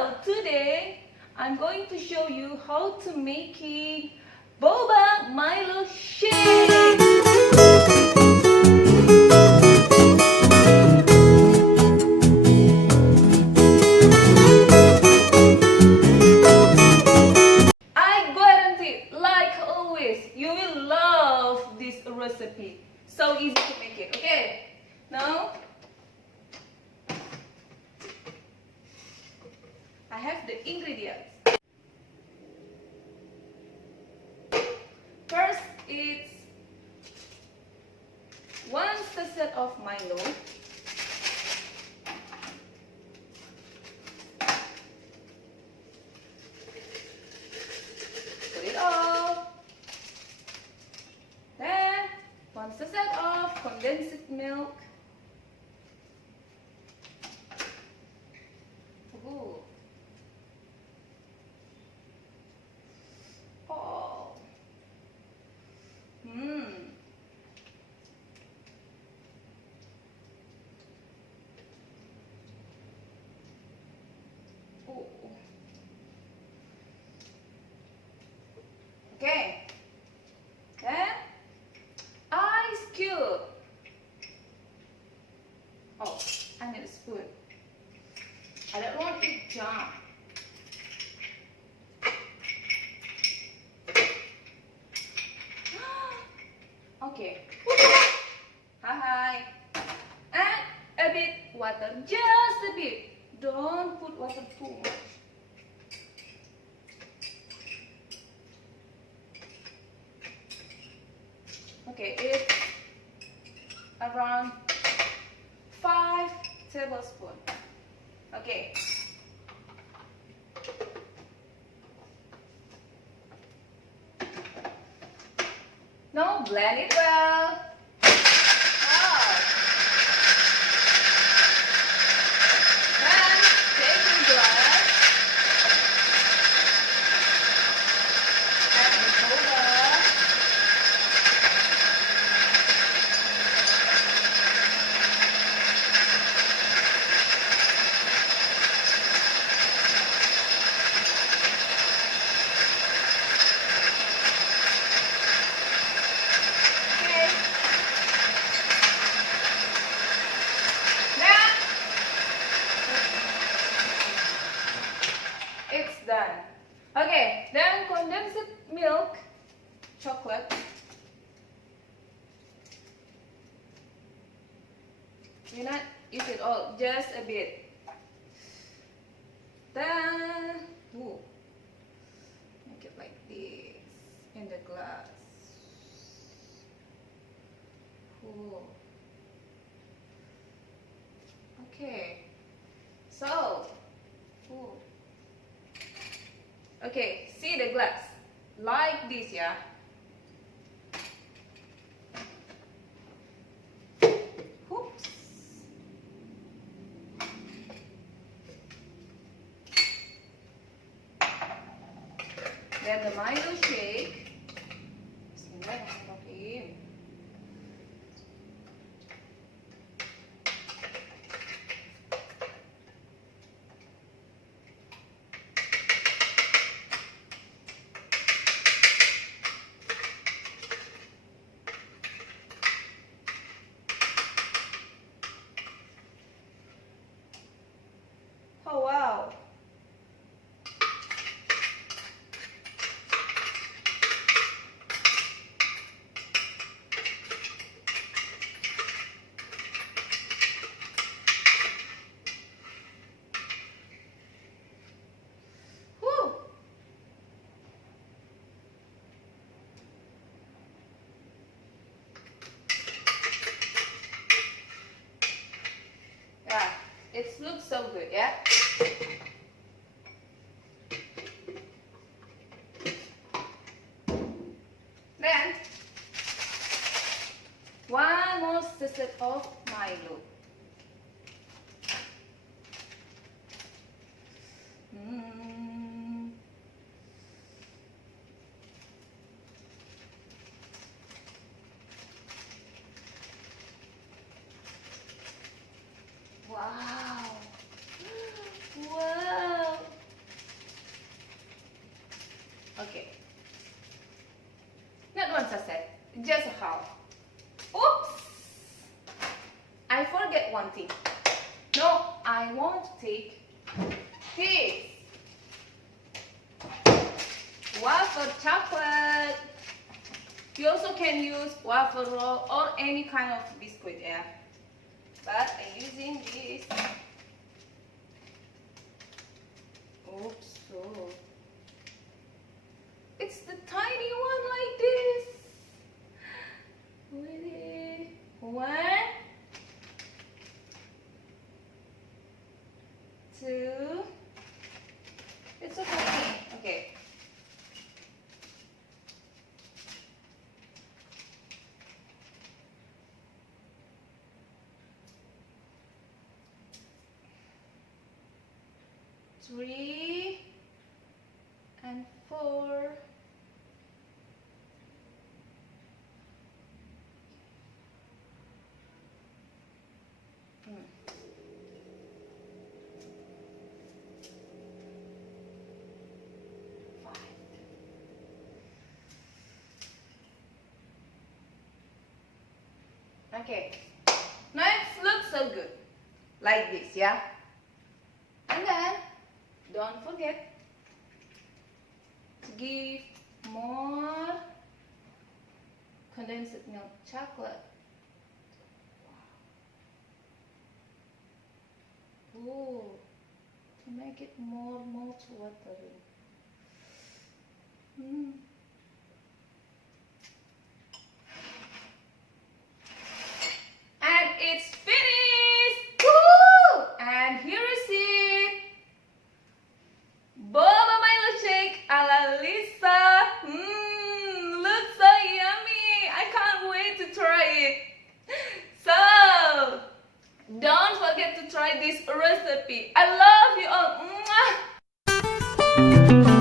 So today I'm going to show you how to make it Boba Milo shake. I guarantee, like always, you will love this recipe. So easy to make it. Okay, now I have the ingredients. First, it's 1 sachet of Milo, put it all. Then 1 sachet of condensed milk. Ooh. Oh. Ooh. Okay. Then ice cube. Oh, I need a spoon. I don't want it to jump. Okay. Hi. And a bit water, just a bit. Don't put water too much. Okay, it's around 5 tablespoons. Okay. Now blend it well. Wow. Then take your glass, add the boba. It's done. Okay, then condensed milk, chocolate. Do not use it all, just a bit. Then, make it like this in the glass. Ooh. Okay, so. Okay, see the glass like this, yeah. Oops. Then the Milo shake. Bismillahirrahmanirrahim. Oh wow. Whew. Yeah, it looks so good, yeah. Then 1 more sachet of Milo. Wow. Wow. Okay. Not one sachet, just a half. Oops! I forget one thing. No, I want to take this. Wafer chocolate. You also can use wafer roll or any kind of biscuit, yeah. But I'm using this. Oops, so it's the tiny one like this. Ready? 1, 2. It's okay. Okay. Three and 4. Okay, now it looks so good, like this, yeah? And then, don't forget to give more condensed milk chocolate. Ooh, to make it more mouth-watering. And it's finished! Woo! And here is it. Boba Milo Shake a la Lisa. Looks so yummy. I can't wait to try it. So, don't forget to try this recipe. I love you all. Mwah!